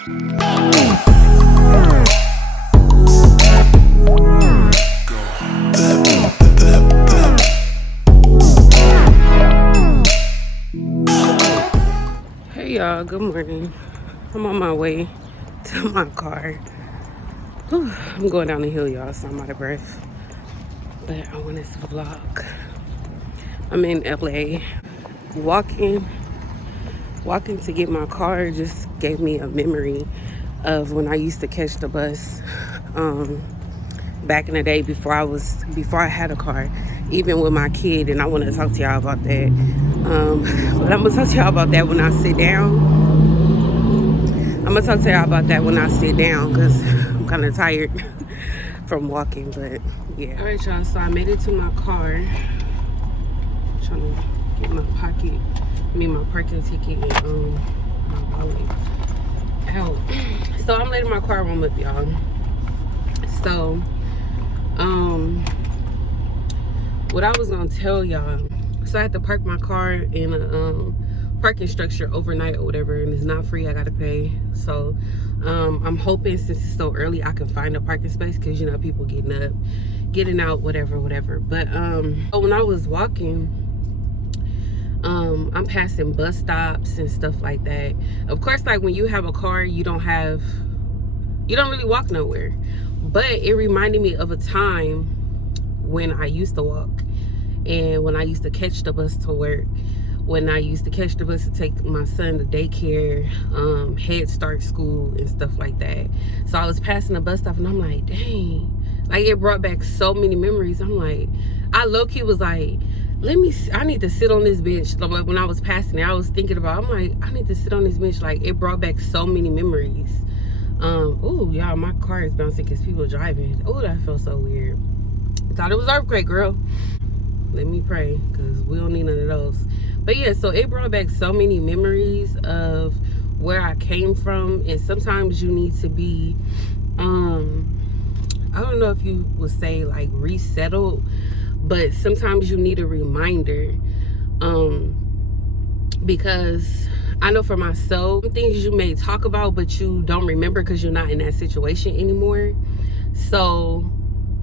Hey y'all, good morning. I'm on my way to my car. Whew, I'm going down the hill, y'all, so I'm out of breath. But I wanted to vlog. I'm in LA. Walking to get my car just gave me a memory of when I used to catch the bus back in the day before I had a car, even with my kid. And I want to talk to y'all about that. But I'm gonna talk to y'all about that when I sit down. Because I'm kind of tired from walking. But yeah. All right, y'all. So I made it to my car. Trying to get my parking ticket and my wallet out. So I'm letting my car run up, y'all. So what I was gonna tell y'all, so I had to park my car in a parking structure overnight or whatever, and it's not free. I gotta pay. So I'm hoping, since it's so early, I can find a parking space, because you know, people getting up, getting out, whatever. But when I was walking, I'm passing bus stops and stuff like that. Of course, like when you have a car, you don't really walk nowhere. But it reminded me of a time when I used to walk, and when I used to catch the bus to work, when I used to catch the bus to take my son to daycare, Head Start school and stuff like that. So I was passing the bus stop and I'm like, dang, like it brought back so many memories. I'm like, I low-key was like, I need to sit on this bench. Like when I was passing it, I was thinking about, I'm like, I need to sit on this bench. Like it brought back so many memories. Oh y'all, my car is bouncing because people driving. Oh, that felt so weird. I thought it was earthquake, girl. Let me pray, because we don't need none of those. But yeah, so it brought back so many memories of where I came from. And sometimes you need to be, I don't know if you would say like resettled, but sometimes you need a reminder. Because I know for myself, things you may talk about, but you don't remember because you're not in that situation anymore. So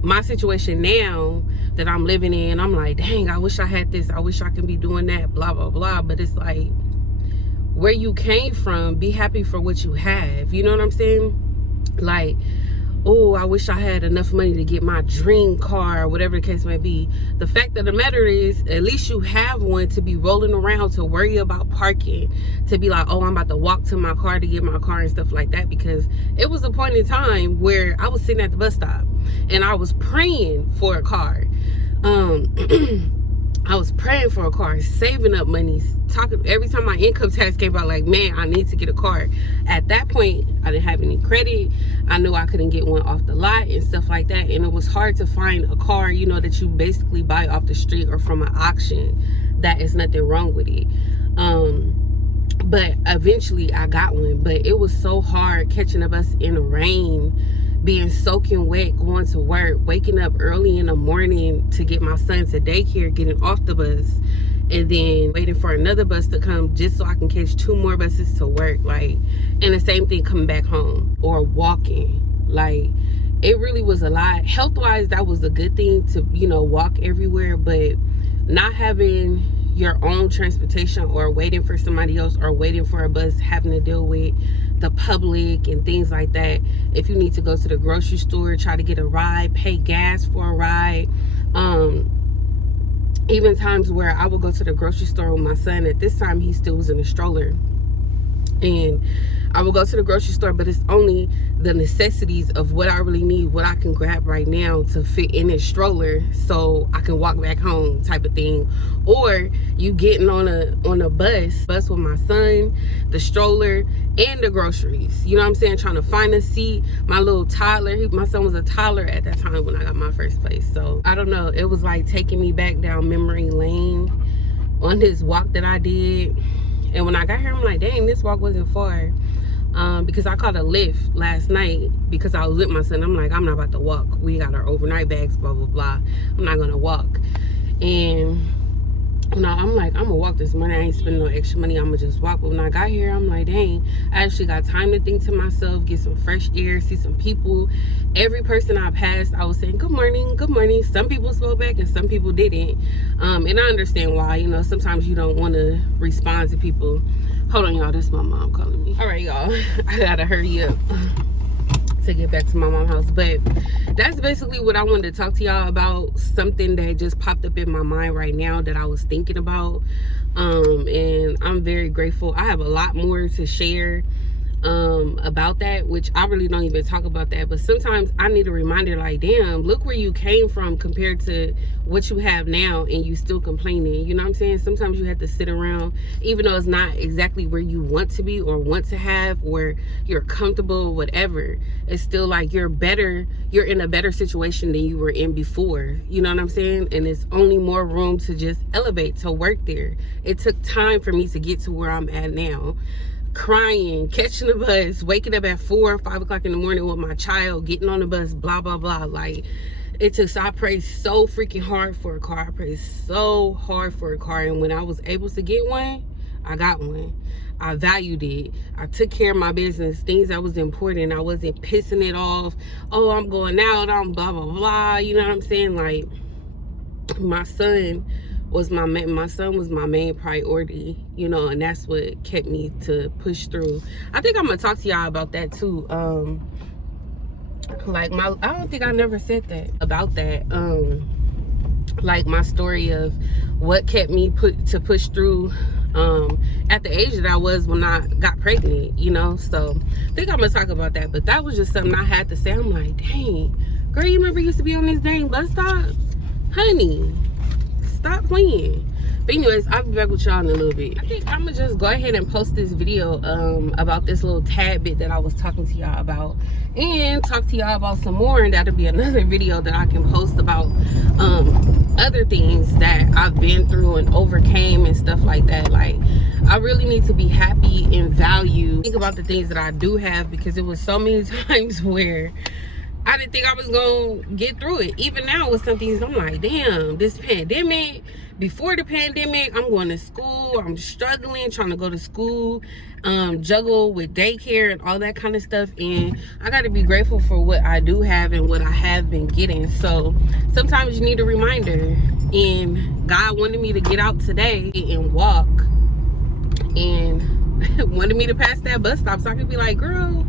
my situation now that I'm living in, I'm like, dang, I wish I had this. I wish I could be doing that, blah, blah, blah. But it's like, where you came from, be happy for what you have. You know what I'm saying? Like, oh, I wish I had enough money to get my dream car, or whatever the case may be. The fact of the matter is, at least you have one to be rolling around, to worry about parking, to be like, oh, I'm about to walk to my car to get my car and stuff like that. Because it was a point in time where I was sitting at the bus stop and I was praying for a car. I was praying for a car, saving up money, talking every time my income tax came out, like, man, I need to get a car. At that point, I didn't have any credit. I knew I couldn't get one off the lot and stuff like that. And it was hard to find a car, you know, that you basically buy off the street or from an auction. That is nothing wrong with it. But eventually I got one. But it was so hard catching a bus in the rain, being soaking wet, going to work, waking up early in the morning to get my son to daycare, getting off the bus, and then waiting for another bus to come just so I can catch 2 more buses to work. Like, and the same thing coming back home or walking. Like, it really was a lot. Health-wise, that was a good thing to, you know, walk everywhere, but not having your own transportation, or waiting for somebody else, or waiting for a bus, having to deal with the public and things like that. If you need to go to the grocery store, try to get a ride, pay gas for a ride. Even times where I would go to the grocery store with my son. At this time, he still was in a stroller, and I will go to the grocery store, but it's only the necessities of what I really need, what I can grab right now to fit in this stroller so I can walk back home, type of thing. Or you getting on a bus with my son, the stroller, and the groceries. You know what I'm saying? Trying to find a seat. My little toddler, my son was a toddler at that time when I got my first place. So I don't know. It was like taking me back down memory lane on this walk that I did. And when I got here, I'm like, dang, this walk wasn't far. Because I caught a Lyft last night because I was with my son. I'm like, I'm not about to walk. We got our overnight bags, blah, blah, blah. I'm not going to walk. And No, I'm like, I'm gonna walk this morning. I ain't spending no extra money. I'm gonna just walk. But when I got here, I'm like, dang, I actually got time to think to myself, get some fresh air, see some people. Every person I passed, I was saying, good morning, good morning. Some people spoke back and some people didn't. And I understand why. You know, sometimes you don't want to respond to people. Hold on, y'all. This is my mom calling me. All right, y'all. I gotta hurry up to get back to my mom's house. But that's basically what I wanted to talk to y'all about, something that just popped up in my mind right now that I was thinking about. And I'm very grateful. I have a lot more to share about that, which I really don't even talk about that, but sometimes I need a reminder, like, damn, look where you came from compared to what you have now, and you still complaining. You know what I'm saying? Sometimes you have to sit around, even though it's not exactly where you want to be or want to have, or you're comfortable, whatever. It's still like you're in a better situation than you were in before. You know what I'm saying? And it's only more room to just elevate, to work there. It took time for me to get to where I'm at now. Crying, catching the bus, waking up at 4 or 5 o'clock in the morning with my child, getting on the bus, blah blah blah. Like, it took, so I prayed so freaking hard for a car. I prayed so hard for a car, and when I was able to get one, I got one. I valued it. I took care of my business, things that was important. I wasn't pissing it off. Oh, I'm going out, I'm blah blah blah. You know what I'm saying? Like, my son was my main priority, you know, and that's what kept me to push through. I think I'm gonna talk to y'all about that too. Like, I don't think I never said that about that. Like, my story of what kept me to push through at the age that I was when I got pregnant, you know. So I think I'm gonna talk about that. But that was just something I had to say. I'm like, dang, girl, you remember you used to be on this dang bus stop? Honey, stop playing. But anyways, I'll be back with y'all in a little bit. I think I'm gonna just go ahead and post this video about this little tad bit that I was talking to y'all about, and talk to y'all about some more, and that'll be another video that I can post about other things that I've been through and overcame and stuff like that. Like, I really need to be happy and value, think about the things that I do have, because it was so many times where I didn't think I was gonna get through it. Even now with some things, I'm like, damn, this pandemic, before the pandemic, I'm going to school, I'm struggling, trying to go to school, juggle with daycare and all that kind of stuff. And I gotta be grateful for what I do have and what I have been getting. So sometimes you need a reminder. And God wanted me to get out today and walk, and wanted me to pass that bus stop so I could be like, girl,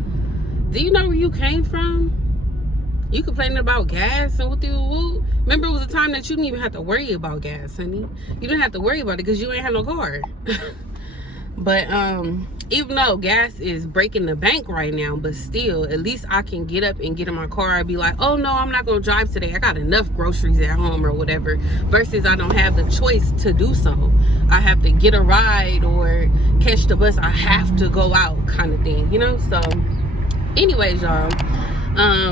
do you know where you came from? You complaining about gas and whoop-de-whoop. Remember, it was a time that you didn't even have to worry about gas, honey. You didn't have to worry about it because you ain't had no car. But even though gas is breaking the bank right now, but still, at least I can get up and get in my car and be like, oh no, I'm not gonna drive today. I got enough groceries at home or whatever. Versus I don't have the choice to do so. I have to get a ride or catch the bus. I have to go out, kind of thing, you know? So anyways, y'all,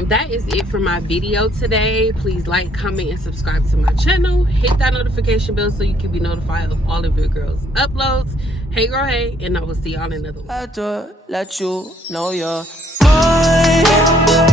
that is it for my video today. Please like, comment, and subscribe to my channel. Hit that notification bell so you can be notified of all of your girls' uploads. Hey girl, hey, and I will see y'all in another one. I had to let you know you're mine.